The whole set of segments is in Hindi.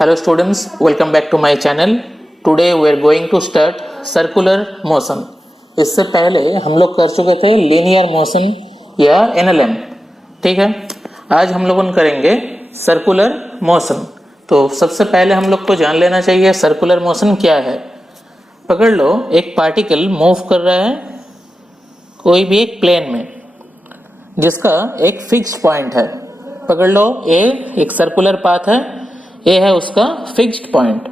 Hello students, welcome back to my channel. Today we are going to start circular motion. इससे पहले हम लोग कर चुके थे लीनियर मोशन या NLM. ठीक है, आज हम लोग करेंगे सर्कुलर मोशन. तो सबसे पहले हम लोग को जान लेना चाहिए सर्कुलर मोशन क्या है. पकड़ लो, एक पार्टिकल मूव कर रहा है कोई भी एक प्लेन में जिसका एक फिक्स्ड पॉइंट है. पकड़ लो, ए एक सर्कुलर पाथ है, ए है उसका फिक्स्ड पॉइंट.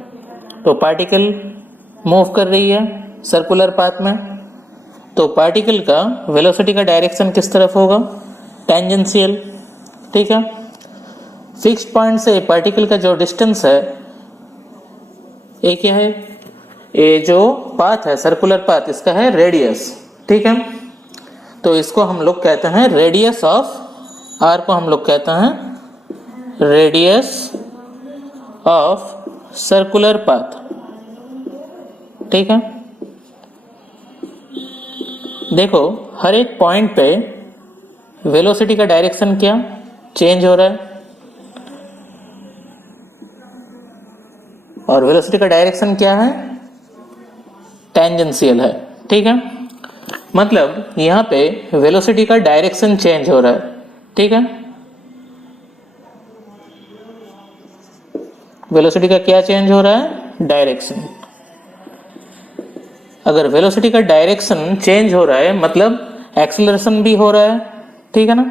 तो पार्टिकल मूव कर रही है सर्कुलर पाथ में, तो पार्टिकल का वेलोसिटी का डायरेक्शन किस तरफ होगा? टेंजेंशियल. ठीक है, फिक्स्ड पॉइंट से पार्टिकल का जो डिस्टेंस है ये क्या है? ये जो पाथ है सर्कुलर पाथ, इसका है रेडियस. ठीक है, तो इसको हम लोग कहते हैं रेडियस ऑफ, आर को हम लोग कहते हैं रेडियस ऑफ सर्कुलर पाथ. ठीक है, देखो हर एक पॉइंट पे वेलोसिटी का डायरेक्शन क्या चेंज हो रहा है, और वेलोसिटी का डायरेक्शन क्या है? टेंजेंशियल है. ठीक है, मतलब यहाँ पे वेलोसिटी का डायरेक्शन चेंज हो रहा है. ठीक है, वेलोसिटी का क्या चेंज हो रहा है? डायरेक्शन. अगर वेलोसिटी का डायरेक्शन चेंज हो रहा है मतलब एक्सेलरेशन भी हो रहा है. ठीक है ना,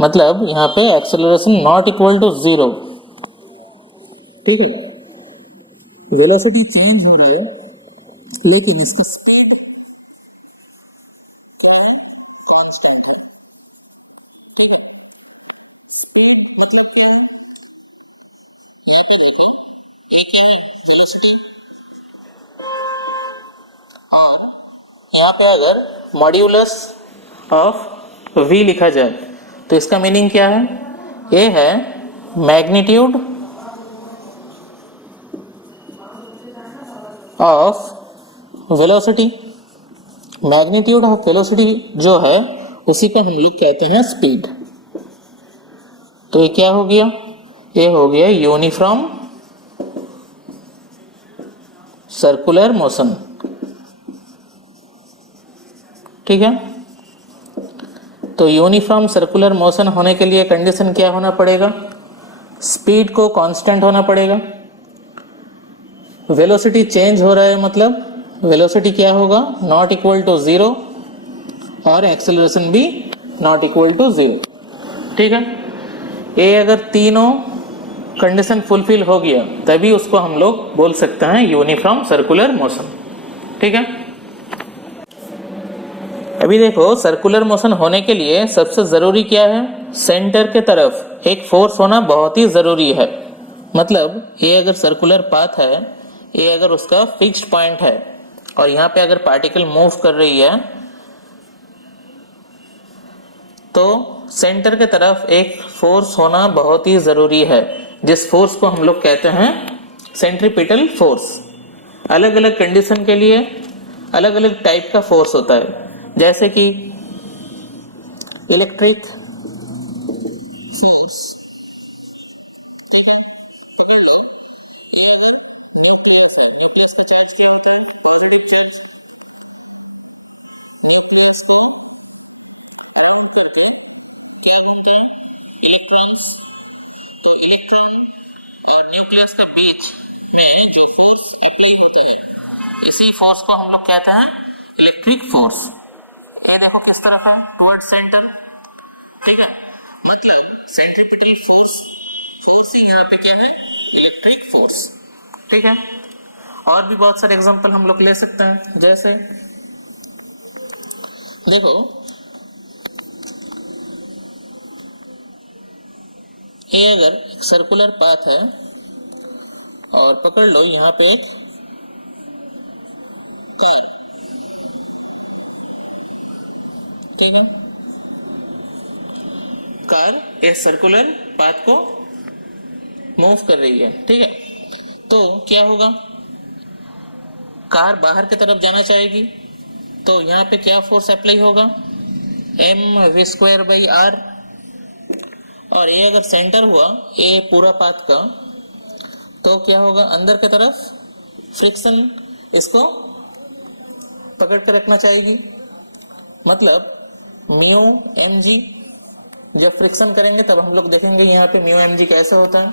मतलब यहाँ पे एक्सेलरेशन नॉट इक्वल टू 0. ठीक है, वेलोसिटी चेंज हो रहा है लेकिन इसका स्पीड क्या है? कांस्टेंट है. ठीक है, स्पीड मतलब क्या है? यहाँ पे देखो, ये क्या है? वेलोसिटी. और यहाँ पे अगर मॉड्यूलस ऑफ v लिखा जाए तो इसका मीनिंग क्या है? ये है magnitude of velocity. Magnitude of velocity जो है उसी को हम लोग कहते हैं स्पीड. तो ये क्या हो गया? ये हो गया यूनिफॉर्म सर्कुलर मोशन. ठीक है, तो यूनिफॉर्म सर्कुलर मोशन होने के लिए कंडीशन क्या होना पड़ेगा? स्पीड को कांस्टेंट होना पड़ेगा. वेलोसिटी चेंज हो रहा है मतलब वेलोसिटी क्या होगा? नॉट इक्वल टू 0, और एक्सेलरेशन भी नॉट इक्वल टू 0. ठीक है, ये अगर तीनों कंडीशन फुलफिल हो गया तभी उसको हम लोग बोल सकते हैं यूनिफॉर्म सर्कुलर मोशन. ठीक है, अभी देखो सर्कुलर मोशन होने के लिए सबसे ज़रूरी क्या है? सेंटर के तरफ एक फोर्स होना बहुत ही ज़रूरी है. मतलब ये अगर सर्कुलर पाथ है, ये अगर उसका फिक्स्ड पॉइंट है और यहाँ पे अगर पार्टिकल मूव कर रही है तो सेंटर के तरफ एक फोर्स होना बहुत ही ज़रूरी है, जिस फोर्स को हम लोग कहते हैं सेंट्रीपिटल फोर्स. अलग अलग कंडीशन के लिए अलग अलग टाइप का फोर्स होता है, जैसे कि इलेक्ट्रिक फोर्स. ठीक है, पकड़ लो, ये अगर न्यूक्लियस है, न्यूक्लियस का चार्ज क्या होता है? Positive charge. न्यूक्लियस को अराउंड करके क्या घूमता है? इलेक्ट्रॉन्स. तो इलेक्ट्रॉन और न्यूक्लियस के बीच में जो फोर्स अप्लाई होता है, इसी फोर्स को हम लोग कहते हैं इलेक्ट्रिक फोर्स. ये देखो किस तरफ है? Toward centre. ठीक है, मतलब सेंट्रीपिटल फोर्स ही यहाँ पे क्या है? Electric force. ठीक है, और भी बहुत सारे एग्जांपल हम लोग ले सकते हैं. जैसे देखो, ये अगर एक सर्कुलर पाथ है और पकड़ लो यहाँ पे एक कार. ठीक है, कार इस सर्कुलर पाथ को मूव कर रही है. ठीक है, तो क्या होगा? कार बाहर की तरफ जाना चाहेगी तो यहाँ पे क्या फोर्स अप्लाई होगा? mv²/r. और ये अगर सेंटर हुआ ए पूरा पाथ का, तो क्या होगा, अंदर की तरफ फ्रिक्शन इसको पकड़ कर रखना चाहेगी। मतलब म्यू एम जी, जब फ्रिक्शन करेंगे तब हम लोग देखेंगे यहाँ पे म्यू एम जी कैसा होता है।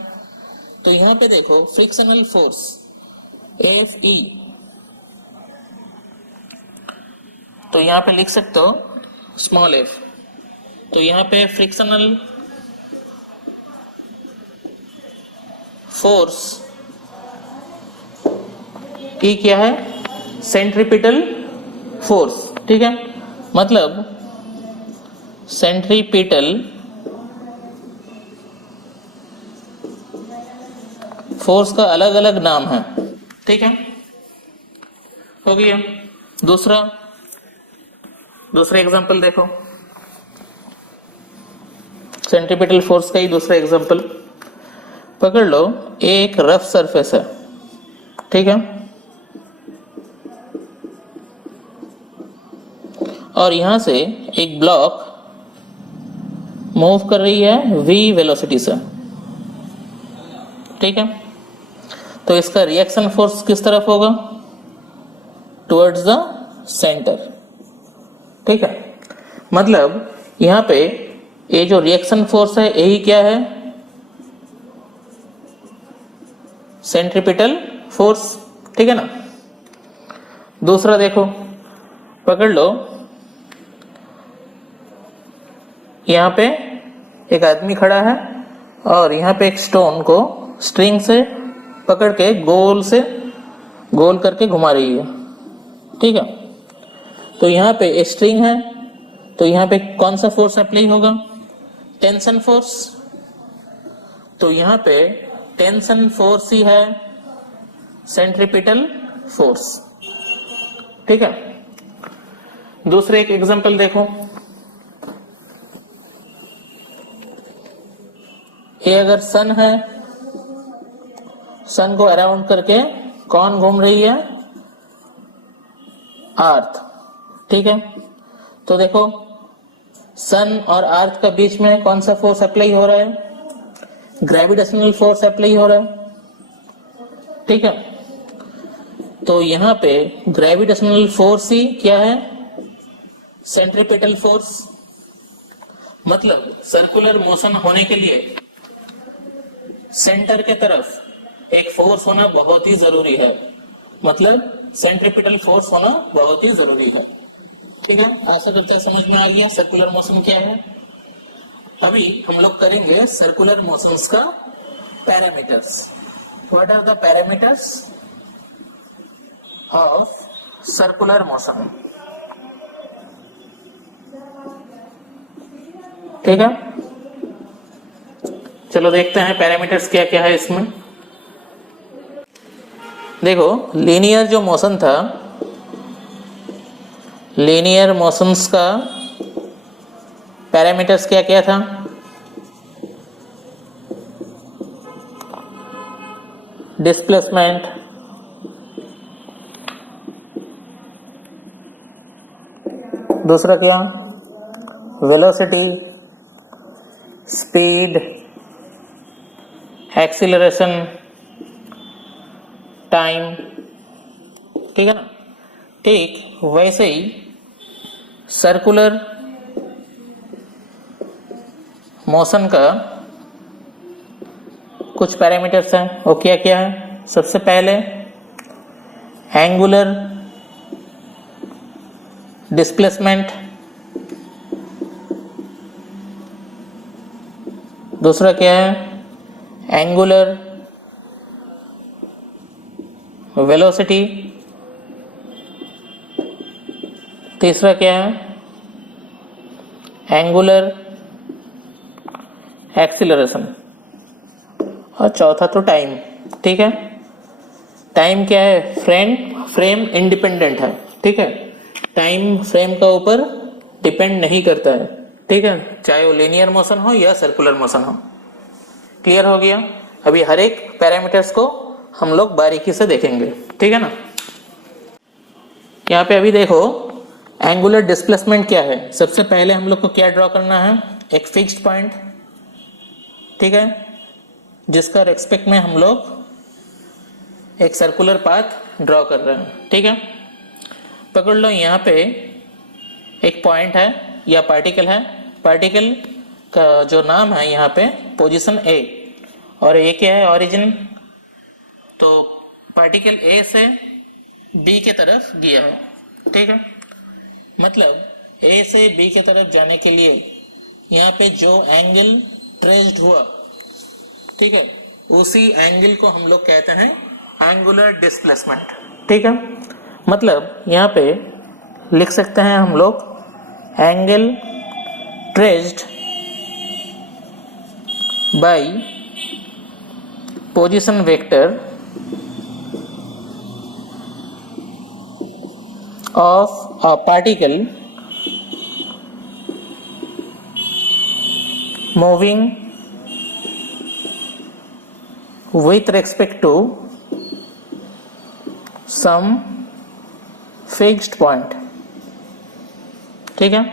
तो यहाँ पे देखो फ्रिक्शनल फोर्स एफ ई, तो यहाँ पे लिख सकते हो स्मॉल एफ। तो यहाँ पे फ्रिक्शनल फोर्स ई क्या है, सेंट्रीपिटल फोर्स, ठीक है। मतलब सेंट्रीपिटल फोर्स का अलग अलग नाम है, ठीक है। हो गया। दूसरा एग्जांपल देखो, सेंट्रीपिटल फोर्स का ही दूसरा एग्जांपल पकड़ लो। एक रफ सरफेस है, ठीक है, और यहां से एक ब्लॉक मूव कर रही है v वेलोसिटी से, ठीक है। तो इसका रिएक्शन फोर्स किस तरफ होगा, टुवर्ड्स द सेंटर, ठीक है। मतलब यहां पे ये जो रिएक्शन फोर्स है यही क्या है, सेंट्रीपिटल फोर्स, ठीक है ना। दूसरा देखो, पकड़ लो, यहाँ पे एक आदमी खड़ा है और यहाँ पे एक स्टोन को स्ट्रिंग से पकड़ के गोल करके घुमा रही है, ठीक है। तो यहाँ पे स्ट्रिंग है, तो यहाँ पे कौन सा फोर्स अप्लाई होगा, टेंशन फोर्स। तो यहाँ पे टेंशन फोर्स ही है सेंट्रीपिटल फोर्स, ठीक है। दूसरे एक एग्जांपल देखो, ये अगर सन है, सन को अराउंड करके कौन घूम रही है, अर्थ, ठीक है। तो देखो सन और अर्थ का बीच में कौन सा फोर्स अप्लाई हो रहा है, ग्रेविटेशनल फोर्स अप्लाई हो रहा है, ठीक है। तो यहां पे ग्रेविटेशनल फोर्स ही क्या है, सेंट्रीपिटल फोर्स। मतलब सर्कुलर मोशन होने के लिए सेंटर के तरफ एक फोर्स होना बहुत ही जरूरी है, मतलब सेंट्रीपिटल फोर्स होना बहुत ही जरूरी है, ठीक है। आशा करते हैं समझ में आ गया सर्कुलर मोशन क्या है। अभी हम लोग करेंगे सर्कुलर मोशंस का parameters. What are the parameters of circular motion, ठीक है। चलो देखते हैं पैरामीटर्स क्या क्या है इसमें। देखो लीनियर जो मोशन था, लीनियर मोशंस का पैरामीटर्स क्या क्या था, डिस्प्लेसमेंट, दूसरा क्या, वेलोसिटी, स्पीड, एक्सीलरेशन, टाइम, ठीक है ना। ठीक वैसे ही सर्कुलर मोशन का कुछ पैरामीटर्स हैं, वो क्या क्या है। सबसे पहले एंगुलर डिस्प्लेसमेंट, दूसरा क्या है, एंगुलर वेलोसिटी, तीसरा क्या है, एंगुलर एक्सीलरेशन, और चौथा तो टाइम, ठीक है। टाइम क्या है, फ्रेम इंडिपेंडेंट है, ठीक है। टाइम फ्रेम का ऊपर डिपेंड नहीं करता है, ठीक है, चाहे वो लीनियर मोशन हो या सर्कुलर मोशन हो। क्लियर हो गया। अभी हर एक पैरामीटर्स को हम लोग बारीकी से देखेंगे, ठीक है ना। यहाँ पे अभी देखो एंगुलर डिस्प्लेसमेंट क्या है। सबसे पहले हम लोग को क्या ड्रॉ करना है, एक फिक्स्ड पॉइंट, ठीक है, जिसका रेस्पेक्ट में हम लोग एक सर्कुलर पाथ ड्रॉ कर रहे हैं। ठीक है, पकड़ लो यहाँ पे एक पॉइंट है या पार्टिकल है, पार्टिकल का जो नाम है यहाँ पे पोजीशन ए, और ए क्या है, ओरिजिन। तो पार्टिकल ए से बी के तरफ गया है। ठीक है, मतलब ए से बी के तरफ जाने के लिए यहाँ पे जो एंगल ट्रेस्ड हुआ, ठीक है, उसी एंगल को हम लोग कहते हैं एंगुलर डिस्प्लेसमेंट। ठीक है, मतलब यहाँ पे लिख सकते हैं हम लोग angle traced by position vector of a particle moving with respect to some fixed point। ठीक है,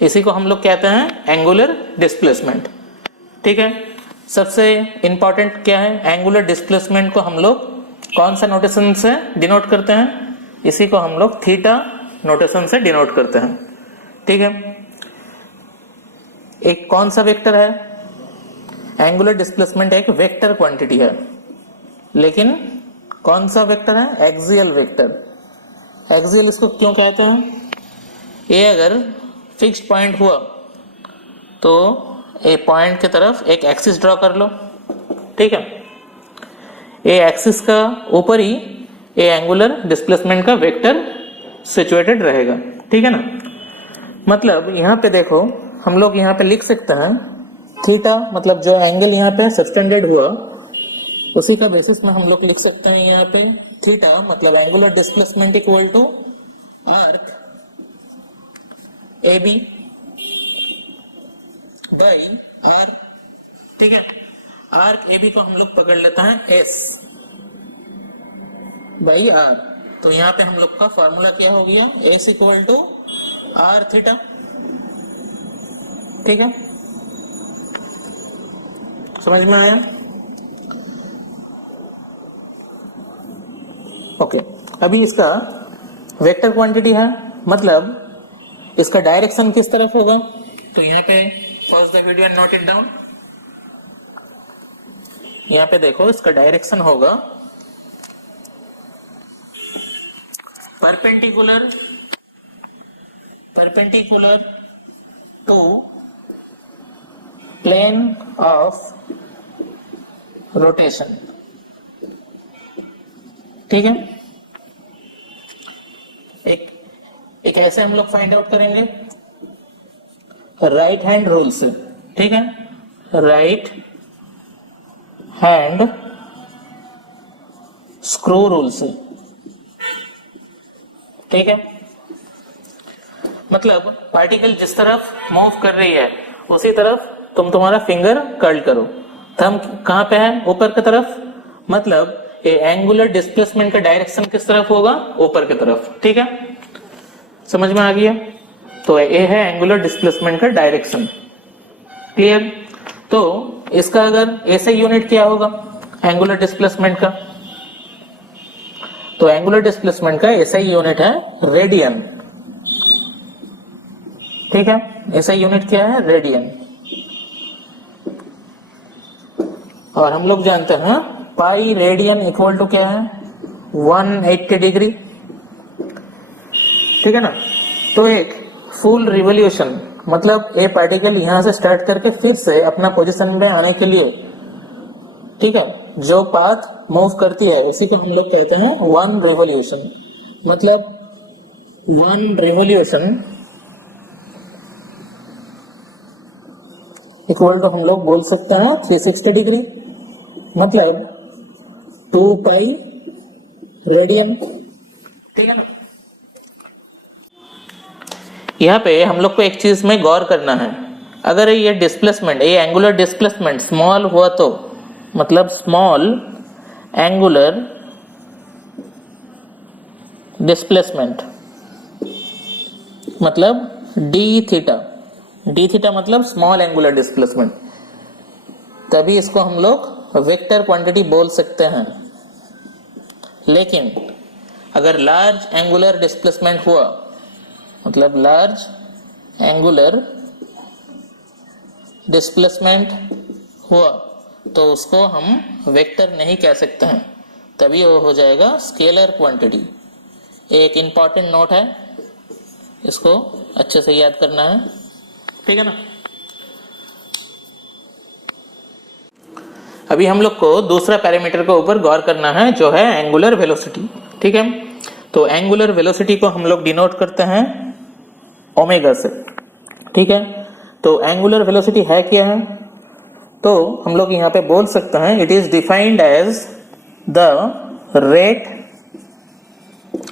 इसी को हम लोग कहते हैं एंगुलर डिस्प्लेसमेंट। ठीक है, सबसे इंपॉर्टेंट क्या है, एंगुलर डिस्प्लेसमेंट को हम लोग कौन सा नोटेशन से डिनोट करते हैं, इसी को हम लोग थीटा नोटेशन से डिनोट करते हैं। ठीक है, एक कौन सा वेक्टर है, एंगुलर डिस्प्लेसमेंट एक वेक्टर क्वांटिटी है, लेकिन कौन सा वेक्टर है, एक्सियल वेक्टर। एक्सियल इसको क्यों कहते हैं, ये अगर फिक्स्ड पॉइंट हुआ तो ए पॉइंट की तरफ एक एक्सिस ड्रॉ कर लो। ठीक है, ए एक्सिस का ऊपर ही ए एंगुलर डिस्प्लेसमेंट का वेक्टर सिचुएटेड रहेगा। ठीक है ना, मतलब यहाँ पे देखो हम लोग यहाँ पे लिख सकते हैं थीटा, मतलब जो एंगल यहाँ पे सब्सटेंडेड हुआ उसी का बेसिस में हम लोग लिख सकते हैं यहाँ पे थीटा, मतलब angular displacement equal to arc A B by are. ठीक है, आर्क ए बी को हम लोग पकड़ लेते हैं एस बाई आर। तो यहाँ पे हम लोग का फॉर्मूला क्या हो गया, S equal to R theta. ठीक है, समझ में आया? ओके, अभी इसका वेक्टर क्वांटिटी है, मतलब इसका डायरेक्शन किस तरफ होगा, तो यहाँ पे pause the video and note it down. यहाँ पे देखो इसका डायरेक्शन होगा perpendicular to plane of rotation. ठीक है, एक ऐसे हम लोग फाइंड आउट करेंगे राइट हैंड रूल से। ठीक है, राइट हैंड स्क्रू रूल से। ठीक है, मतलब पार्टिकल जिस तरफ मूव कर रही है उसी तरफ तुम तुम्हारा फिंगर कर्ल करो। थंब कहां पे है, ऊपर की तरफ, मतलब ये एंगुलर डिस्प्लेसमेंट का डायरेक्शन किस तरफ होगा, ऊपर की तरफ। ठीक है, समझ में आ गया? तो ये है एंगुलर डिस्प्लेसमेंट का डायरेक्शन। क्लियर? तो इसका अगर ऐसे यूनिट क्या होगा एंगुलर डिस्प्लेसमेंट का, तो एंगुलर डिस्प्लेसमेंट का ऐसा यूनिट है रेडियन। ठीक है, ऐसा यूनिट क्या है, रेडियन। और हम लोग जानते हैं पाई रेडियन इक्वल टू क्या है, 180 डिग्री। ठीक है ना, तो एक फुल रिवॉल्यूशन, मतलब ए पार्टिकल यहां से स्टार्ट करके फिर से अपना पोजीशन में आने के लिए, ठीक है, जो पाथ मूव करती है उसी को हम लोग कहते हैं 1 रिवॉल्यूशन। मतलब 1 रिवॉल्यूशन इक्वल टू हम लोग बोल सकते हैं 360 डिग्री, मतलब 2 पाई रेडियन। ठीक है ना, यहाँ पे हम लोग को एक चीज में गौर करना है, अगर ये डिस्प्लेसमेंट, ये एंगुलर डिस्प्लेसमेंट स्मॉल हुआ तो, मतलब स्मॉल एंगुलर डिस्प्लेसमेंट मतलब डी थीटा मतलब स्मॉल एंगुलर डिस्प्लेसमेंट, तभी इसको हम लोग वेक्टर क्वांटिटी बोल सकते हैं, लेकिन अगर लार्ज एंगुलर डिस्प्लेसमेंट हुआ, मतलब लार्ज एंगुलर डिस्प्लेसमेंट हुआ, तो उसको हम वेक्टर नहीं कह सकते हैं, तभी वो हो जाएगा स्केलर क्वांटिटी। एक इम्पॉर्टेंट नोट है, इसको अच्छे से याद करना है, ठीक है ना। अभी हम लोग को दूसरा पैरामीटर के ऊपर गौर करना है, जो है एंगुलर वेलोसिटी, ठीक है। तो एंगुलर वेलोसिटी को हम लोग डिनोट करते हैं ओमेगा से, ठीक है। तो एंगुलर वेलोसिटी है क्या है, तो हम लोग यहाँ पे बोल सकते हैं it is defined as the rate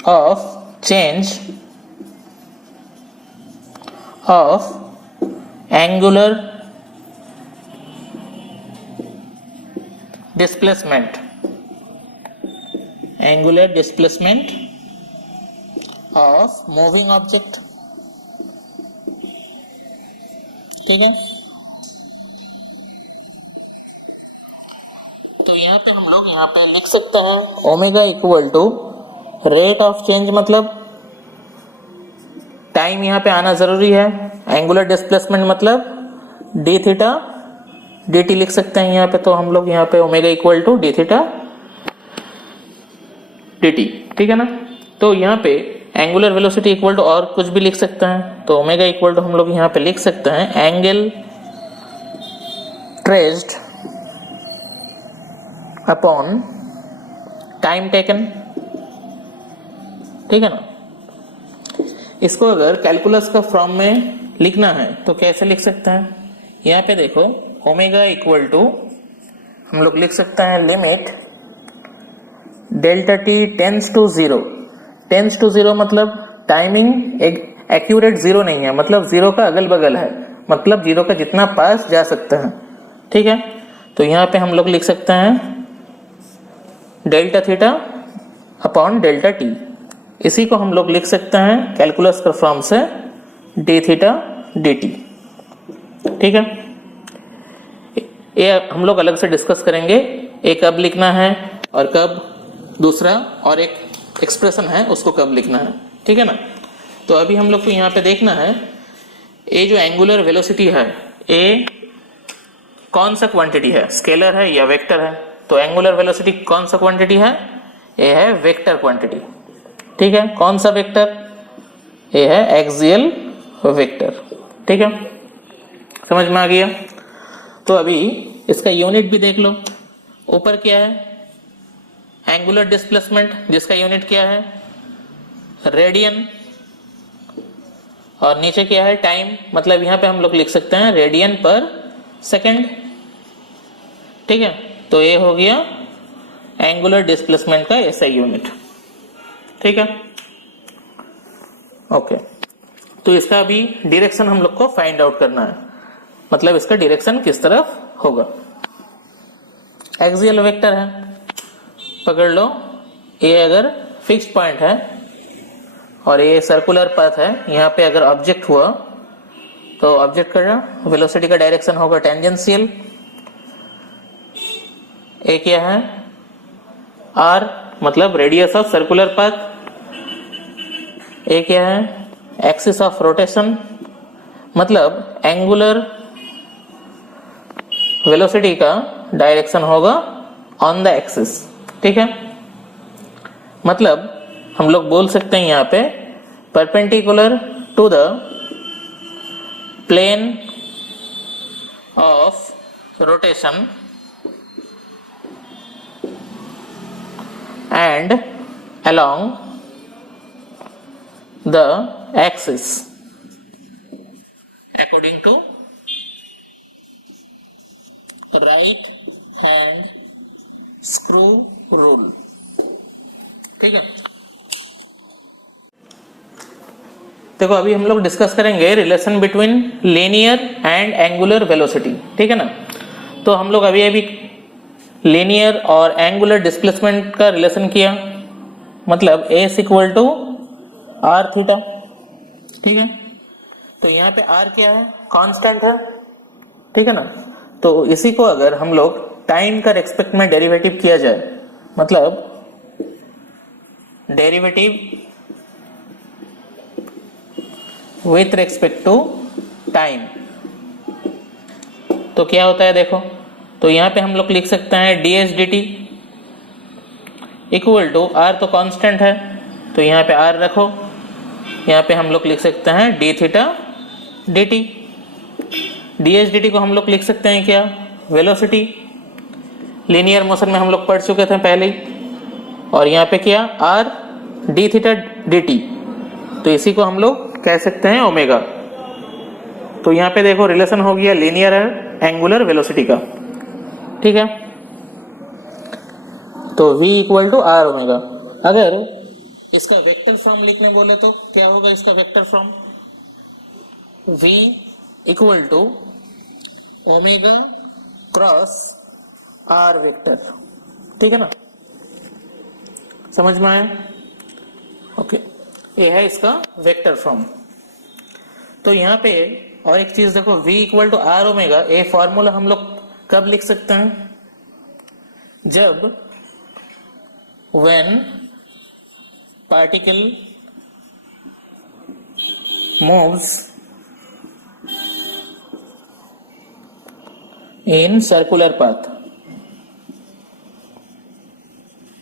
of change of angular displacement, angular displacement of moving object, ठीक है। तो यहाँ पे हम लोग यहाँ पे लिख सकते हैं omega equal to rate of change, मतलब टाइम यहाँ पे आना जरूरी है, एंगुलर डिस्प्लेसमेंट मतलब डी थीटा डी टी लिख सकते हैं यहाँ पे। तो हम लोग यहाँ पे omega equal to D theta D T, ठीक है ना। तो यहाँ पे एंगुलर वेलोसिटी इक्वल टू और कुछ भी लिख सकते हैं, तो ओमेगा इक्वल टू हम लोग यहाँ पे लिख सकते हैं angle traced upon time taken, ठीक है ना। इसको अगर कैलकुलस का फॉर्म में लिखना है तो कैसे लिख सकते हैं, यहाँ पे देखो ओमेगा इक्वल टू हम लोग लिख सकते हैं limit delta T tends to zero. Tends to zero मतलब टाइमिंग एक एक्यूरेट जीरो नहीं है, मतलब जीरो का अगल बगल है, मतलब जीरो का जितना पास जा सकते हैं, ठीक है। तो यहाँ पे हम लोग लिख सकते हैं delta theta upon delta T. इसी को हम लोग लिख सकते हैं कैलकुलस का फॉर्म से डी थीटा डी टी, ठीक है। ये हम लोग अलग से डिस्कस करेंगे, एक कब लिखना है और कब दूसरा, और एक एक्सप्रेशन है उसको कब लिखना है, ठीक है ना। तो अभी हम लोग को यहाँ पे देखना है ये जो एंगुलर वेलोसिटी है, ये कौन सा क्वांटिटी है, स्केलर है या वेक्टर है। तो एंगुलर वेलोसिटी कौन सा क्वांटिटी है, ये है वेक्टर क्वांटिटी, ठीक है। कौन सा वेक्टर, ये है एक्सियल वेक्टर, ठीक है। समझ में आ गया। तो अभी इसका यूनिट भी देख लो, ऊपर क्या है एंगुलर डिस्प्लेसमेंट, जिसका यूनिट क्या है रेडियन, और नीचे क्या है टाइम, मतलब यहाँ पे हम लोग लिख सकते हैं रेडियन पर सेकंड, ठीक है। तो ये हो गया एंगुलर डिस्प्लेसमेंट का एसआई यूनिट, ठीक है, ओके। तो इसका अभी डायरेक्शन हम लोग को फाइंड आउट करना है, मतलब इसका डायरेक्शन किस तरफ होगा। एक्सियल वेक्टर है, पकड़ लो, ये अगर फिक्स्ड पॉइंट है और ये सर्कुलर पाथ है, यहाँ पे अगर ऑब्जेक्ट हुआ तो ऑब्जेक्ट का वेलोसिटी का डायरेक्शन होगा टेंजेंशियल। ये क्या है आर, मतलब रेडियस ऑफ सर्कुलर पाथ। ये क्या है एक्सिस ऑफ रोटेशन, मतलब एंगुलर वेलोसिटी का डायरेक्शन होगा ऑन द एक्सिस, ठीक है। मतलब हम लोग बोल सकते हैं यहाँ पे perpendicular to the plane of rotation and along the axis according to right hand screw rule, ठीक है। देखो अभी हम लोग डिस्कस करेंगे relation between linear and angular velocity, ठीक है ना। तो हम लोग अभी लीनियर और एंगुलर डिस्प्लेसमेंट का रिलेशन किया, मतलब S equal to R theta, ठीक है। तो यहाँ पे आर क्या है कांस्टेंट है, ठीक है ना। तो इसी को अगर हम लोग टाइम का रेस्पेक्ट में डेरिवेटिव किया जाए, मतलब derivative with respect to time, तो क्या होता है देखो, तो यहाँ पे हम लोग लिख सकते हैं D H D T equal to R, तो कांस्टेंट है तो यहाँ पे आर रखो, यहाँ पे हम लोग लिख सकते हैं D theta D T. D H D T को हम लोग लिख सकते हैं क्या, वेलोसिटी, लीनियर मोशन में हम लोग पढ़ चुके थे पहले ही, और यहाँ पे क्या R D theta D T, तो इसी को हम लोग कह सकते हैं ओमेगा। तो यहाँ पे देखो रिलेशन हो गया लीनियर एंगुलर वेलोसिटी का, ठीक है। तो v equal to are omega. अगर इसका वेक्टर फॉर्म लिखने बोले तो क्या होगा इसका vector form, v equal to omega cross R vector, ठीक है ना, समझ में आया? ओके, ये है इसका वेक्टर फॉर्म। तो यहाँ पे और एक चीज देखो, v equal to are omega, ये फॉर्मूला हम लोग कब लिख सकते हैं, जब when particle moves in circular path,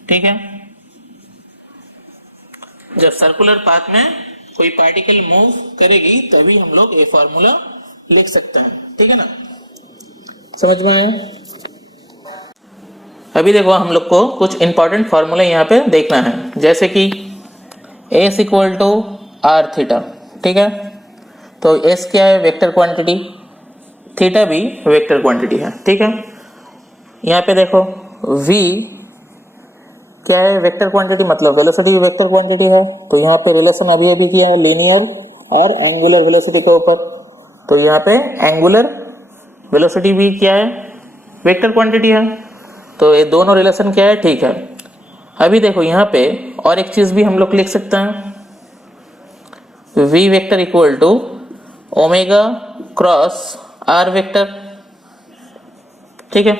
ठीक है। जब सर्कुलर पाथ में कोई पार्टिकल मूव करेगी तभी हम लोग ये फॉर्मूला लिख सकते हैं, ठीक है ना, समझ में आया? अभी देखो हम लोग को कुछ इंपॉर्टेंट फार्मूले यहाँ पे देखना है, जैसे कि S equal to R theta, ठीक है। तो एस क्या है, वेक्टर क्वांटिटी, थीटा भी वेक्टर क्वांटिटी है, ठीक है। यहाँ पे देखो वी क्या है, वेक्टर क्वांटिटी, मतलब वेलोसिटी भी वेक्टर क्वांटिटी है। तो यहाँ पे रिलेशन अभी अभी किया लीनियर और एंगुलर वेलोसिटी के ऊपर, तो यहाँ पे एंगुलर वेलोसिटी भी क्या है, वेक्टर क्वांटिटी है। तो ये दोनों रिलेशन क्या है, ठीक है। अभी देखो यहाँ पे और एक चीज भी हम लोग लिख सकते हैं, v vector equal to omega cross R vector, ठीक है।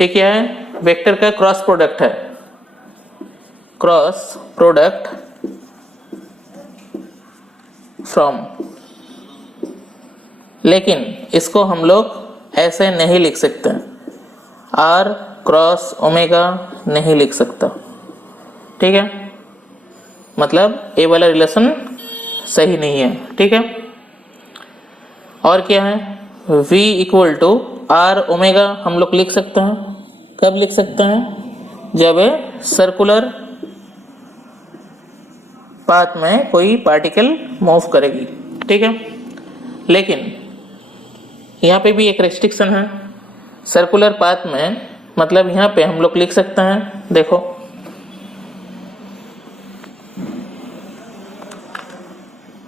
ये क्या है, वेक्टर का क्रॉस प्रोडक्ट है, क्रॉस प्रोडक्ट फ्रॉम, लेकिन इसको हम लोग ऐसे नहीं लिख सकते, आर क्रॉस ओमेगा नहीं लिख सकता, ठीक है, मतलब ये वाला रिलेशन सही नहीं है, ठीक है। और क्या है, v equal to are omega हम लोग लिख सकते हैं, कब लिख सकते हैं, जब ये सर्कुलर पाथ में कोई पार्टिकल मूव करेगी, ठीक है। लेकिन यहाँ पे भी एक रेस्ट्रिक्शन है, सर्कुलर पाथ में, मतलब यहाँ पे हम लोग लिख सकते हैं, देखो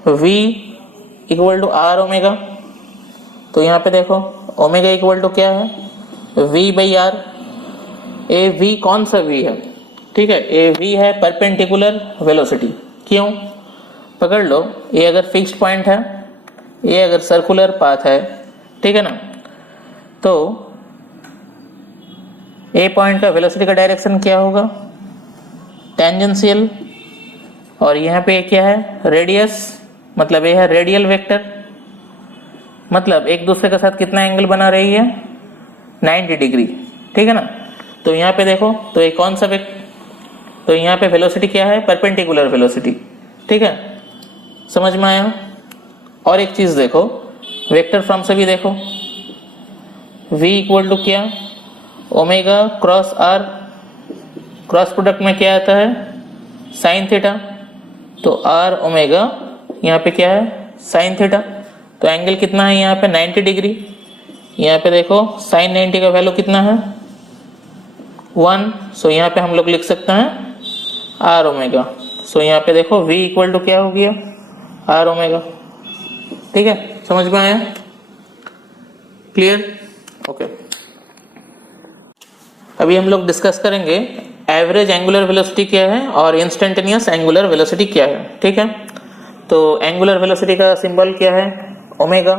v equal to are omega, तो यहाँ पे देखो ओमेगा इक्वल टू क्या है, v by R. A v कौन सा v है, ठीक है, ए v है परपेंडिकुलर वेलोसिटी। क्यों, पकड़ लो, ये अगर फिक्स्ड पॉइंट है, ये अगर सर्कुलर पाथ है, ठीक है ना, तो ए पॉइंट का वेलोसिटी का डायरेक्शन क्या होगा, टेंजेंशियल, और यहाँ पे क्या है, रेडियस, मतलब ये है रेडियल वेक्टर, मतलब एक दूसरे के साथ कितना एंगल बना रही है, 90 डिग्री, ठीक है ना। तो यहाँ पे देखो, तो ये कौन सा तो यहाँ पे वेलोसिटी क्या है, परपेंडिकुलर वेलोसिटी, ठीक है, समझ में आया? और एक चीज देखो, वेक्टर फॉर्म से भी देखो, v इक्वल टू क्या, omega cross R, cross product में क्या आता है, साइन थीटा, तो आर ओमेगा यहाँ पे क्या है, साइन थीटा, तो एंगल कितना है यहाँ पे, 90 डिग्री। यहाँ पे देखो साइन 90 का वैल्यू कितना है, 1, सो यहाँ पे हम लोग लिख सकते हैं आर ओमेगा। सो यहाँ पे देखो v इक्वल टू क्या हो गया, आर ओमेगा, ठीक है, समझ में आया, क्लियर? ओके, अभी हम लोग डिस्कस करेंगे एवरेज एंगुलर वेलोसिटी क्या है और इंस्टेंटेनियस एंगुलर वेलोसिटी क्या है, ठीक है। तो एंगुलर वेलोसिटी का सिंबल क्या है, ओमेगा।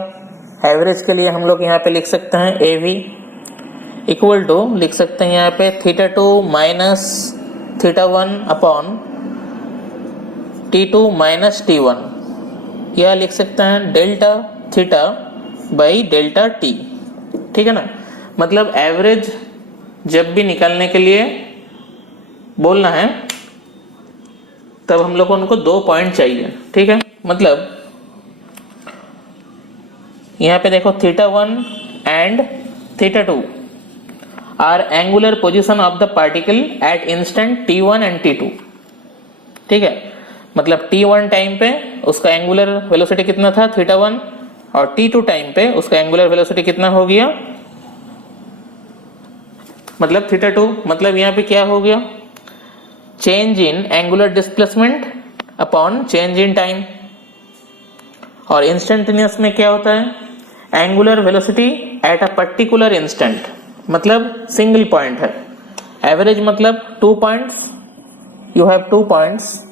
एवरेज के लिए हम लोग यहाँ पे लिख सकते हैं एवी। इक्वल टू लिख सकते हैं यहाँ पे theta 2 minus theta 1 upon T2 minus T1, या लिख सकते हैं delta theta by delta T. ठीक है ना, मतलब एवरेज जब भी निकालने के लिए बोलना है तब हम लोग को उनको 2 पॉइंट चाहिए। ठीक है, मतलब यहाँ पे देखो theta 1 and theta 2 are angular position of the particle at instant T1 and T2। ठीक है, मतलब T1 टाइम पे उसका एंगुलर वेलोसिटी कितना था थीटा 1, और T2 टाइम पे उसका एंगुलर वेलोसिटी कितना हो गया, मतलब थीटा 2। मतलब यहाँ पे क्या हो गया, change in angular displacement upon change in time. और इंस्टेंटेनियस में क्या होता है, angular velocity at a particular instant, मतलब सिंगल पॉइंट है। एवरेज मतलब 2 पॉइंट्स, यू हैव 2 पॉइंट्स,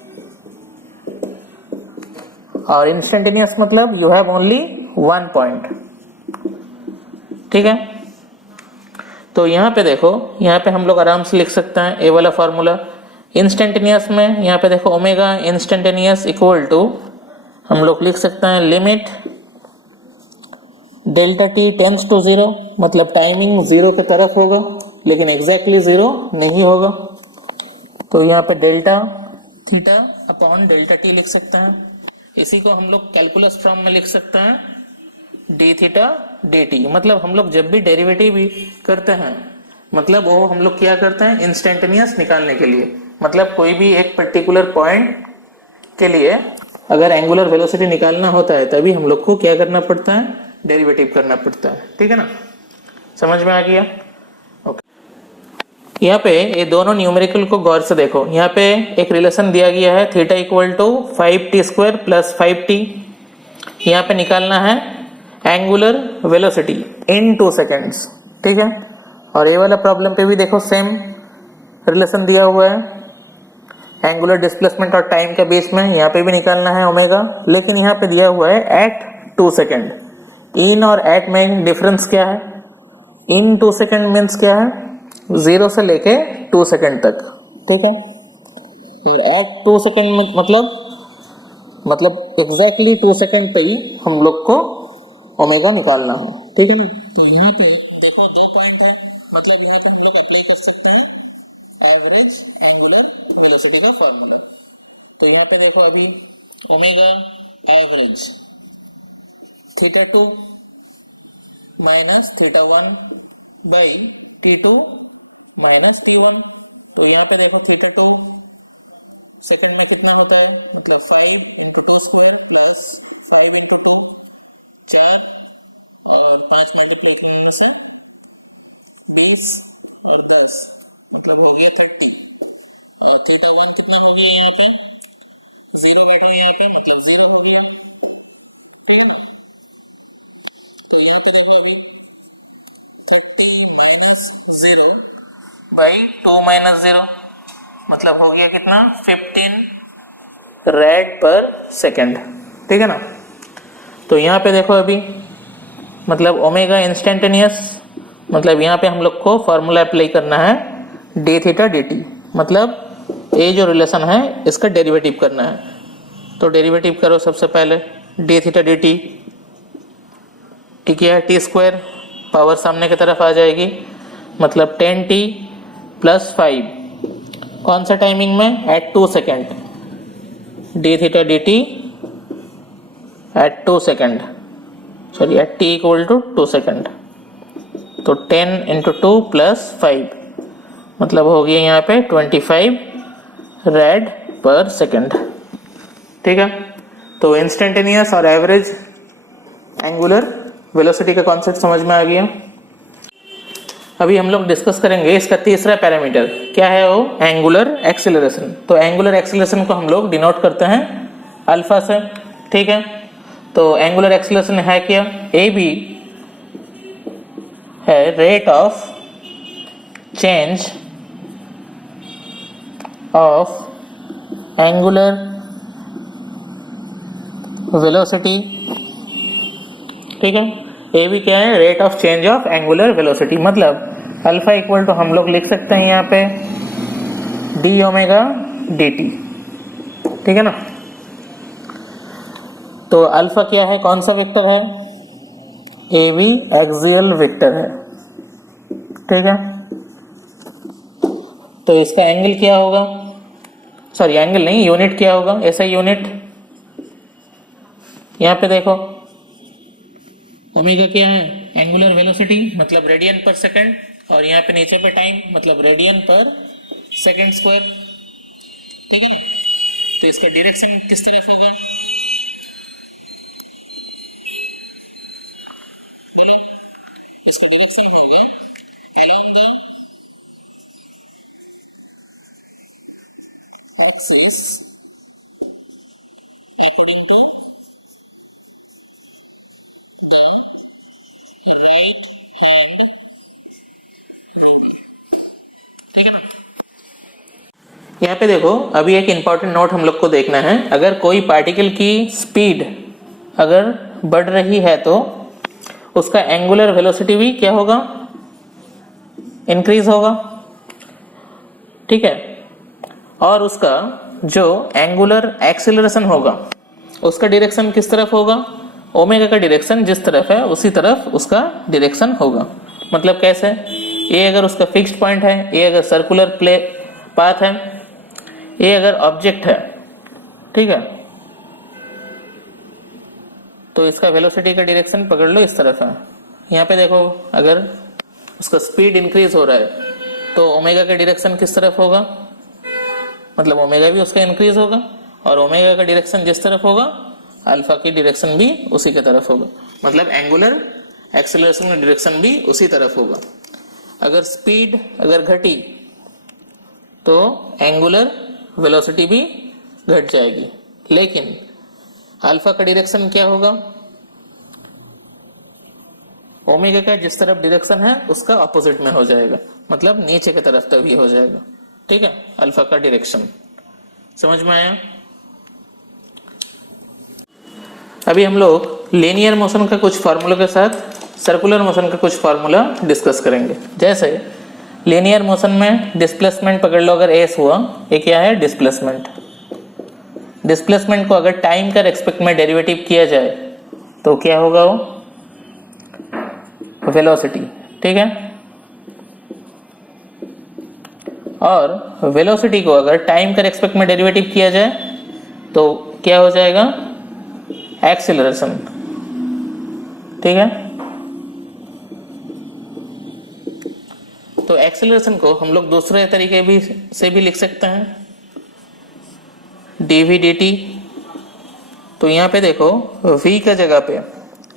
और इंस्टेंटेनियस मतलब यू हैव ओनली 1 पॉइंट। ठीक है, तो यहाँ पे देखो, यहाँ पे हम लोग आराम से लिख सकते हैं ए वाला फॉर्मूला। इंस्टेंटेनियस में यहाँ पे देखो ओमेगा इंस्टेंटेनियस इक्वल टू हम लोग लिख सकते हैं limit delta T tends to 0, मतलब टाइमिंग 0 के तरफ होगा लेकिन एग्जैक्टली 0 नहीं होगा। तो यहाँ पे delta theta upon delta T लिख सकते हैं। इसी को हम लोग कैलकुलस फॉर्म में लिख सकते हैं डी थीटा डी टी। मतलब हम लोग जब भी डेरिवेटिव भी करते हैं, मतलब वो हम लोग क्या करते हैं इंस्टेंटेनियस निकालने के लिए, मतलब कोई भी एक पर्टिकुलर पॉइंट के लिए अगर एंगुलर वेलोसिटी निकालना होता है तभी हम लोग को क्या करना पड़ता है, डेरिवेटिव करना पड़ता है। ठीक है ना, समझ में आ गया। ओके, यहाँ पे ये दोनों न्यूमेरिकल को गौर से देखो। यहाँ पे एक रिलेशन दिया गया है theta equal to 5t² plus 5t। यहाँ पे निकालना है एंगुलर वेलोसिटी इन 2 सेकेंड्स। ठीक है, और ये वाला प्रॉब्लम पे भी देखो सेम रिलेशन दिया हुआ है एंगुलर डिस्प्लेसमेंट और टाइम के बीच में। यहाँ पे भी निकालना है ओमेगा, लेकिन यहाँ पे दिया हुआ है एट 2 सेकेंड। इन और एट में डिफरेंस क्या है, इन 2 सेकेंड मीन्स क्या है 0 से लेके 2 सेकेंड तक। ठीक है, और एट 2 सेकेंड में मतलब एग्जैक्टली 2 सेकेंड पे ही हम लोग को ओमेगा निकालना है। ठीक है ना, तो यहाँ पे देखो 2 पॉइंट है, मतलब यहाँ पे हम लोग अप्लाई कर सकते हैं एवरेज एंगुलर वेलोसिटी का फॉर्मूला। तो यहाँ पे देखो अभी omega average theta 2 minus theta 1 by T2 minus T1। तो यहाँ पे देखो थीटा 2 सेकेंड में कितना होता है, मतलब 5 इंटू 2 स्क्वायर प्लस 5 इंटू 2 4, और 5 मल्टीप्लाई करने से 20 और 10 मतलब हो गया 30। और थीटा 1 कितना हो गया, यहाँ पे 0 बैठा हूँ यहाँ पे, मतलब 0 हो गया। ठीक है ना, तो यहाँ पे देखो अभी 30 माइनस 0 बाई 2 माइनस 0 मतलब हो गया कितना 15 रेड पर सेकेंड। ठीक है ना, तो यहाँ पे देखो अभी मतलब ओमेगा इंस्टेंटेनियस, मतलब यहाँ पे हम लोग को फॉर्मूला अप्लाई करना है डी थीटा डी टी, मतलब ये जो रिलेशन है इसका डेरिवेटिव करना है। तो डेरिवेटिव करो सबसे पहले डी थीटा डी टी, ठीक है, टी स्क्वायर पावर सामने की तरफ आ जाएगी, मतलब 10t प्लस 5 कौन सा टाइमिंग में, at 2 second, d theta D t at 2 second, sorry at t equal to 2 second. तो 10 इंटू 2 प्लस 5 मतलब हो गया यहाँ पे 25 रेड पर सेकेंड। ठीक है, तो इंस्टेंटेनियस और एवरेज एंगुलर वेलोसिटी का कॉन्सेप्ट समझ में आ गया। अभी हम लोग डिस्कस करेंगे इसका तीसरा पैरामीटर, क्या है वो, एंगुलर एक्सेलरेशन। तो एंगुलर एक्सेलरेशन को हम लोग डिनोट करते हैं अल्फा से। ठीक है, तो एंगुलर एक्सेलरेशन है क्या, ए बी है rate of change of angular velocity. ठीक है, ए बी क्या है, rate of change of angular velocity. मतलब अल्फा इक्वल टू हम लोग लिख सकते हैं यहाँ पे डी ओमेगा डी टी, ठीक है ना। तो अल्फा क्या है, कौन सा वेक्टर है, ए बी एक्सियल वेक्टर है, ठीक है। तो इसका एंगल क्या होगा, सॉरी एंगल नहीं, यूनिट क्या होगा, ऐसा यूनिट यहाँ पे देखो ओमेगा क्या है, एंगुलर वेलोसिटी मतलब रेडियन पर सेकंड, और यहाँ पे नीचे पे टाइम मतलब रेडियन पर सेकंड स्क्वायर, ठीक है ना। तो इसका डायरेक्शन किस तरफ होगा, बोलो, इसका डायरेक्शन होगा along the axis according to the right hand rule, ठीक है ना। यहाँ पे देखो अभी एक इंपॉर्टेंट नोट हम लोग को देखना है, अगर कोई पार्टिकल की स्पीड अगर बढ़ रही है तो उसका एंगुलर वेलोसिटी भी क्या होगा, इंक्रीज होगा, ठीक है। और उसका जो एंगुलर एक्सेलरेशन होगा उसका डायरेक्शन किस तरफ होगा, ओमेगा का डायरेक्शन जिस तरफ है उसी तरफ उसका डायरेक्शन होगा। मतलब कैसे, ये अगर उसका फिक्स्ड पॉइंट है, ये अगर सर्कुलर प्ले पाथ है, ये अगर ऑब्जेक्ट है, ठीक है, तो इसका वेलोसिटी का डायरेक्शन पकड़ लो इस तरफ है। यहाँ पे देखो अगर उसका स्पीड इंक्रीज हो रहा है तो ओमेगा का डायरेक्शन किस तरफ होगा, मतलब ओमेगा भी उसका इंक्रीज होगा, और ओमेगा का डायरेक्शन जिस तरफ होगा अल्फा की डायरेक्शन भी उसी के तरफ होगा, मतलब एंगुलर एक्सेलरेशन का डायरेक्शन भी उसी तरफ होगा। अगर स्पीड अगर घटी तो एंगुलर वेलोसिटी भी घट जाएगी, लेकिन अल्फा का डायरेक्शन क्या होगा, ओमेगा का जिस तरफ डायरेक्शन है उसका ऑपोजिट में हो जाएगा, मतलब नीचे की तरफ तभी हो जाएगा, ठीक है, अल्फा का डायरेक्शन। समझ में आया। अभी हम लोग लीनियर मोशन का कुछ फार्मूला के साथ सर्कुलर मोशन का कुछ फार्मूला डिस्कस करेंगे। जैसे लीनियर मोशन में डिस्प्लेसमेंट पकड़ लो, अगर एस हुआ, ये क्या है, डिस्प्लेसमेंट। डिस्प्लेसमेंट को अगर टाइम का रेस्पेक्ट में डेरिवेटिव किया जाए तो क्या होगा, वो वेलोसिटी, ठीक है। और वेलोसिटी को अगर टाइम का रेस्पेक्ट में डेरिवेटिव किया जाए तो क्या हो जाएगा, एक्सेलरेशन, ठीक है। तो एक्सेलरेशन को हम लोग दूसरे तरीके भी से भी लिख सकते हैं, dv dt। तो यहाँ पे देखो v का जगह पे,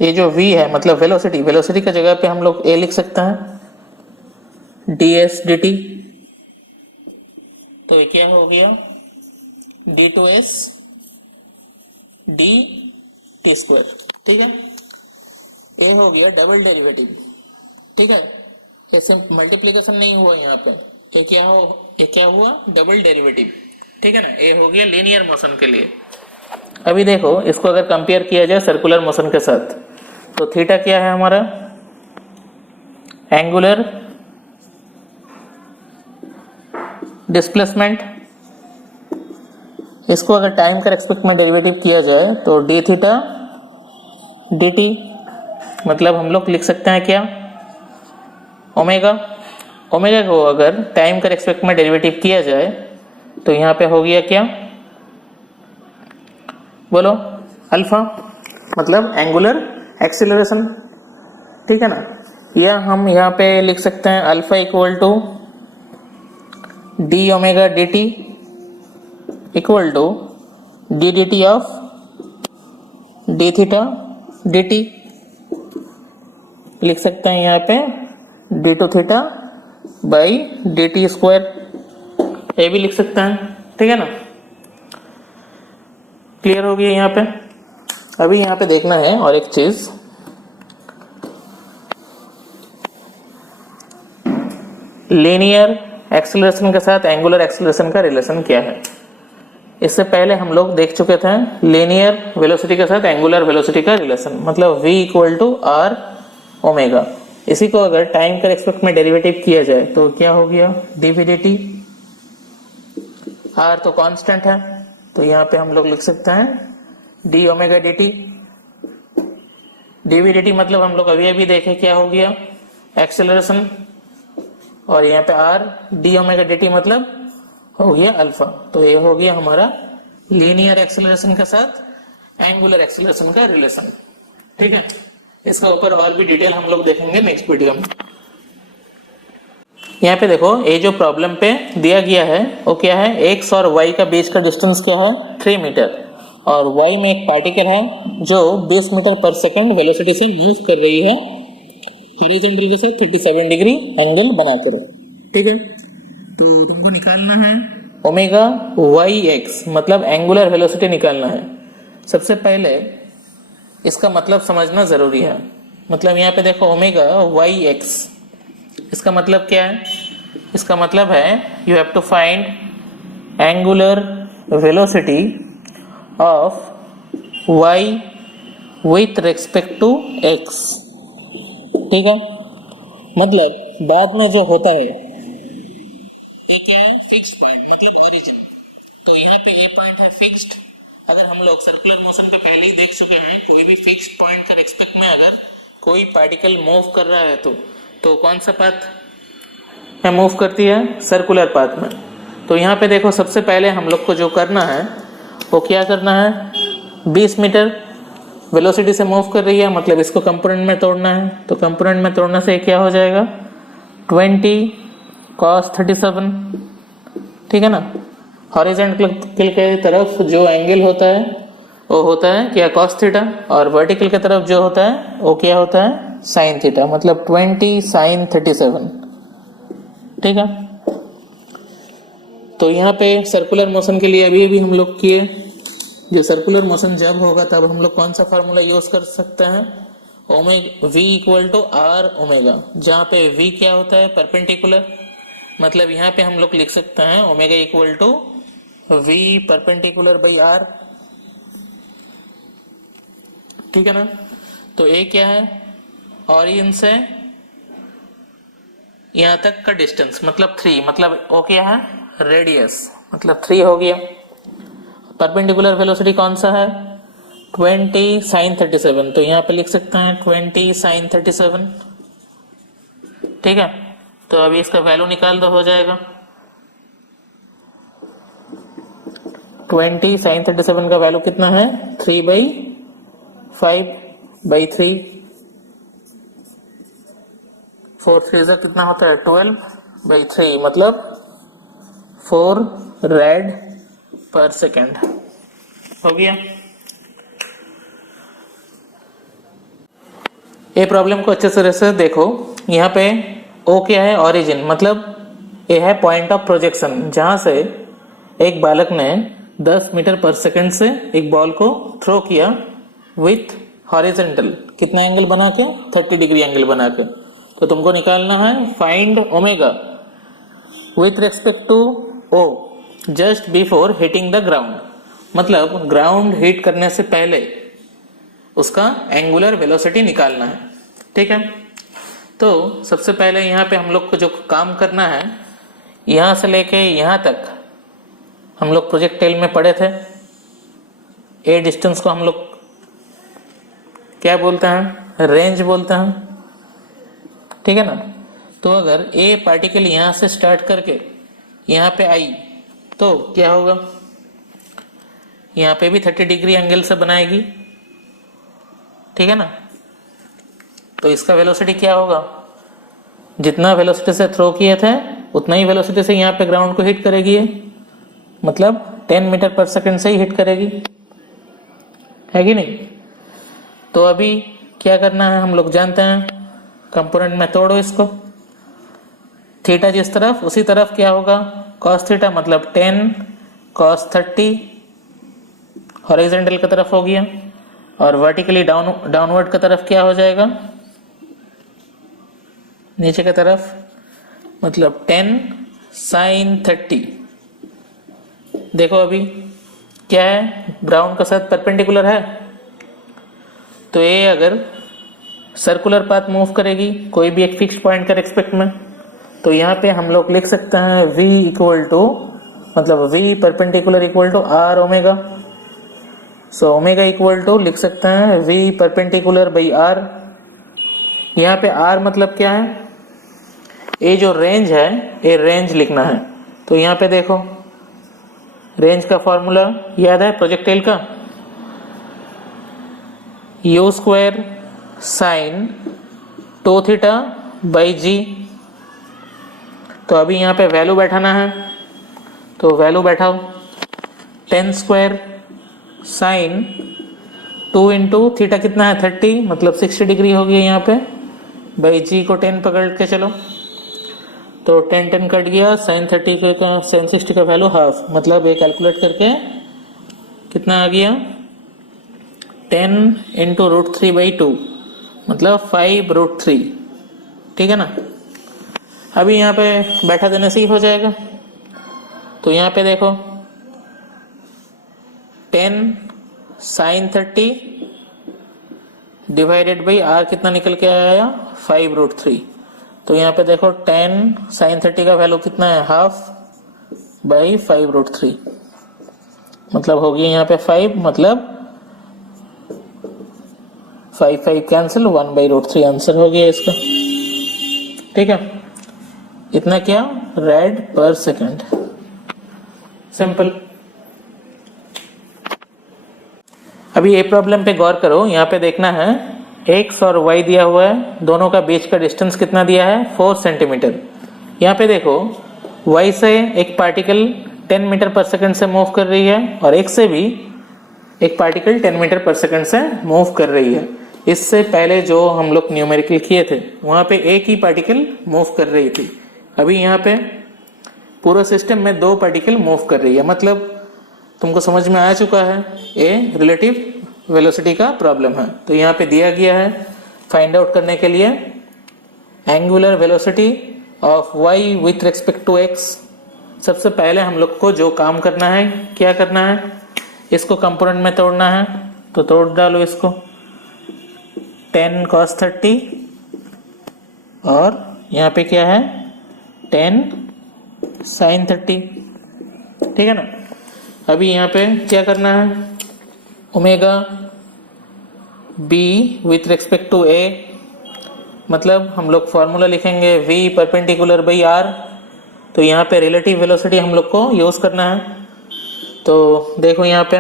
ये जो v है मतलब वेलोसिटी, वेलोसिटी का जगह पे हम लोग a लिख सकते हैं ds dt। तो ये क्या हो गया, d2s dt स्क्वायर, ठीक है। a हो गया डबल डेरिवेटिव, ठीक है, ऐसे मल्टीप्लिकेशन नहीं हुआ यहाँ पे, ये क्या हुआ, डबल डेरिवेटिव, ठीक है ना। ए हो गया लीनियर मोशन के लिए। अभी देखो इसको अगर कंपेयर किया जाए सर्कुलर मोशन के साथ तो थीटा क्या है हमारा, एंगुलर डिस्प्लेसमेंट। इसको अगर टाइम का रेस्पेक्ट में डेरिवेटिव किया जाए तो डी थीटा डी टी, मतलब हम लोग लिख सकते हैं क्या, ओमेगा। ओमेगा को अगर टाइम का रेस्पेक्ट में डेरिवेटिव किया जाए तो यहाँ पे हो गया क्या, बोलो, अल्फा, मतलब एंगुलर एक्सीलरेशन, ठीक है ना। या हम यहाँ पे लिख सकते हैं alpha equal to d omega d T equal to d d t of d theta D T. लिख सकते हैं यहाँ पे d two theta by d t square, ये भी लिख सकते हैं, ठीक है ना। क्लियर हो गया यहाँ पे। अभी यहाँ पे देखना है और एक चीज, लीनियर एक्सेलरेशन के साथ एंगुलर एक्सेलरेशन का रिलेशन क्या है। इससे पहले हम लोग देख चुके थे लीनियर वेलोसिटी के साथ एंगुलर वेलोसिटी का रिलेशन, मतलब v equal to are omega. इसी को अगर टाइम के रेस्पेक्ट में डेरिवेटिव किया जाए तो क्या हो गया, डी डी टी। आर तो कांस्टेंट है, तो यहाँ पे हम लोग लिख सकते हैं D omega d T. D d T मतलब हम लोग अभी अभी देखे क्या हो गया, एक्सेलरेशन, और यहाँ पे R D omega d T मतलब हो गया अल्फा। तो ये हो गया हमारा लीनियर एक्सेलरेशन के साथ एंगुलर एक्सेलरेशन का रिलेशन। ठीक है, इसके ऊपर और भी डिटेल हम लोग देखेंगे नेक्स्ट वीडियो में। यहाँ पे देखो, ये जो प्रॉब्लम पे दिया गया है वो क्या है, एक्स और वाई का बीच का डिस्टेंस क्या है, 3 मीटर, और वाई में एक पार्टिकल है जो 20 मीटर पर सेकेंड वेलोसिटी से मूव कर रही है हॉरिजॉन्टल के साथ 37 डिग्री एंगल बनाकर। ठीक है, तो तुमको निकालना है ओमेगा वाई एक्स, मतलब एंगुलर वेलोसिटी निकालना है। सबसे पहले इसका मतलब समझना ज़रूरी है। मतलब यहाँ पे देखो ओमेगा वाई एक्स, इसका मतलब क्या है, इसका मतलब है you have to find angular velocity of y with respect to x. ठीक है, मतलब बाद में जो होता है ये क्या है, फिक्स्ड पॉइंट मतलब ओरिजिन। तो यहाँ पे ए पॉइंट है फिक्स्ड। अगर हम लोग सर्कुलर मोशन पे पहले ही देख चुके हैं, कोई भी फिक्स्ड पॉइंट का रेस्पेक्ट में अगर कोई पार्टिकल मूव कर रहा है तो कौन सा पाथ में मूव करती है, सर्कुलर पाथ में। तो यहाँ पे देखो, सबसे पहले हम लोग को जो करना है वो क्या करना है, 20 मीटर वेलोसिटी से मूव कर रही है, मतलब इसको कंपोनेंट में तोड़ना है। तो कंपोनेंट में तोड़ने से क्या हो जाएगा, 20 cos 37। ठीक है ना, हॉरिजॉन्टल के तरफ जो एंगल होता है वो होता है क्या, cos थीटा, और वर्टिकल की तरफ जो होता है वो क्या होता है, sin थीटा, मतलब 20 sin 37। ठीक है, तो यहाँ पे सर्कुलर मोशन के लिए अभी अभी हम लोग किए, जो सर्कुलर मोशन जब होगा तब हम लोग कौन सा फार्मूला यूज कर सकते हैं, omega v equal to are omega, जहाँ पे v क्या होता है, परपेंडिकुलर। मतलब यहाँ पे हम लोग लिख सकते हैं omega equal to v perpendicular by are. ठीक है ना, तो ए क्या है, ओरिजिन से यहाँ तक का डिस्टेंस मतलब 3, मतलब वो क्या है, रेडियस, मतलब 3 हो गया। परपेंडिकुलर वेलोसिटी कौन सा है, 20 sin 37, तो यहाँ पे लिख सकते हैं 20 sin 37। ठीक है, तो अभी इसका वैल्यू निकाल दो, हो जाएगा 20 sin 37 का वैल्यू कितना है, 3/5/3, 4 3 कितना होता है, 12/3, मतलब 4 रेड पर सेकेंड। हो गया। ये प्रॉब्लम को अच्छे तरह से देखो, यहाँ पे ओ क्या है, ओरिजिन, मतलब ये है पॉइंट ऑफ प्रोजेक्शन, जहाँ से एक बालक ने 10 मीटर पर सेकंड से एक बॉल को थ्रो किया विथ हॉरिजॉन्टल, कितना एंगल बना के, 30 डिग्री एंगल बना के। तो तुमको निकालना है find omega with respect to o just before hitting the ground, मतलब ग्राउंड हिट करने से पहले उसका एंगुलर वेलोसिटी निकालना है। ठीक है, तो सबसे पहले यहाँ पे हम लोग को जो काम करना है, यहाँ से लेके यहाँ तक हम लोग प्रोजेक्टाइल में पढ़े थे, ए डिस्टेंस को हम लोग क्या बोलते हैं, रेंज बोलते हैं। ठीक है ना, तो अगर ए पार्टिकल यहाँ से स्टार्ट करके यहाँ पे आई तो क्या होगा, यहाँ पे भी 30 डिग्री एंगल से बनाएगी। ठीक है ना, तो इसका वेलोसिटी क्या होगा, जितना वेलोसिटी से थ्रो किए थे उतना ही वेलोसिटी से यहाँ पे ग्राउंड को हिट करेगी, मतलब 10 मीटर पर सेकंड से ही हिट करेगी, है कि नहीं। तो अभी क्या करना है, हम लोग जानते हैं, कंपोनेंट में तोड़ो इसको, थीटा जिस तरफ उसी तरफ क्या होगा, cos थीटा, मतलब 10 cos 30 हॉरिजॉन्टल की तरफ हो गया, और वर्टिकली डाउनवर्ड की तरफ क्या हो जाएगा, नीचे की तरफ, मतलब 10 sin 30। देखो अभी क्या है, ग्राउंड के साथ परपेंडिकुलर है, तो ये अगर सर्कुलर पाथ मूव करेगी कोई भी एक फिक्स्ड पॉइंट का रिस्पेक्ट में, तो यहाँ पे हम लोग लिख सकते हैं v इक्वल टू, मतलब v perpendicular equal to are omega. So omega equal to लिख सकते हैं v परपेंडिकुलर बाई आर। यहाँ पे r मतलब क्या है, ये जो रेंज है ये रेंज लिखना है। तो यहाँ पे देखो रेंज का फॉर्मूला याद है प्रोजेक्टाइल का, u square sine 2 theta by G. तो अभी यहाँ पे वैल्यू बैठाना है, तो वैल्यू बैठाओ 10 स्क्वायर साइन 2 इंटू थीटा कितना है 30, मतलब 60 डिग्री हो गई यहाँ पे, बाई जी को 10 पकड़ के चलो, तो 10 कट गया, साइन 30 का साइन 60 का वैल्यू हाफ, मतलब ये कैलकुलेट करके कितना आ गया 10 इंटू रूट 3 बाई 2, मतलब 5 रूट 3। ठीक है ना। अभी यहाँ पे बैठा देने से ही हो जाएगा। तो यहाँ पे देखो 10 साइन 30 डिवाइडेड बाई आर कितना निकल के आया 5 रूट 3। तो यहाँ पे देखो 10 साइन 30 का वैल्यू कितना है हाफ बाई 5 रूट 3, मतलब हो गया यहाँ पे 5, मतलब 5 कैंसिल 1 बाई रूट 3 आंसर हो गया इसका। ठीक है, इतना क्या रेड पर सेकंड, सिंपल। अभी ये प्रॉब्लम पे गौर करो, यहाँ पे देखना है x और y दिया हुआ है, दोनों का बीच का डिस्टेंस कितना दिया है 4 सेंटीमीटर। यहाँ पे देखो y से एक पार्टिकल 10 मीटर पर सेकंड से मूव कर रही है और x से भी एक पार्टिकल 10 मीटर पर सेकंड से मूव कर रही है। इससे पहले जो हम लोग न्यूमेरिकल किए थे वहाँ पे एक ही पार्टिकल मूव कर रही थी, अभी यहाँ पे पूरा सिस्टम में 2 पार्टिकल मूव कर रही है, मतलब तुमको समझ में आ चुका है ये रिलेटिव वेलोसिटी का प्रॉब्लम है। तो यहाँ पे दिया गया है फाइंड आउट करने के लिए angular velocity of y with respect to x। सबसे पहले हम लोग को जो काम करना है, क्या करना है, इसको कंपोनेंट में तोड़ना है। तो तोड़ डालो इसको, 10 cos 30 और यहाँ पे क्या है 10 sin 30। ठीक है ना। अभी यहाँ पे क्या करना है, omega b with respect to a, मतलब हम लोग फॉर्मूला लिखेंगे v परपेंडिकुलर बाई r। तो यहाँ पे रिलेटिव वेलोसिटी हम लोग को यूज़ करना है। तो देखो यहाँ पे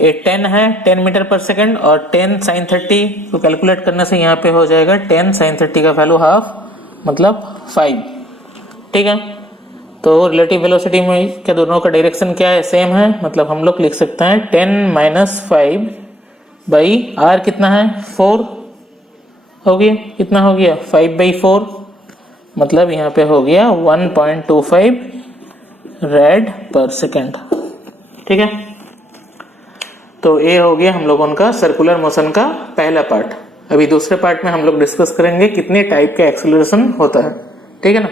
ये 10 है 10 मीटर पर सेकंड और 10 साइन 30 को कैलकुलेट करने से यहाँ पे हो जाएगा 10 साइन 30 का वैल्यू हाफ, मतलब 5। ठीक है, तो रिलेटिव वेलोसिटी में क्या दोनों का डायरेक्शन क्या है सेम है, मतलब हम लोग लिख सकते हैं 10 माइनस 5 बाई आर कितना है 4 हो गया, कितना हो गया 5 बाई 4, मतलब यहाँ पे हो गया 1.25 रेड पर सेकेंड। ठीक है, तो ये हो गया हम लोगों का सर्कुलर मोशन का पहला पार्ट। अभी दूसरे पार्ट में हम लोग डिस्कस करेंगे कितने टाइप के एक्सेलरेशन होता है। ठीक है ना।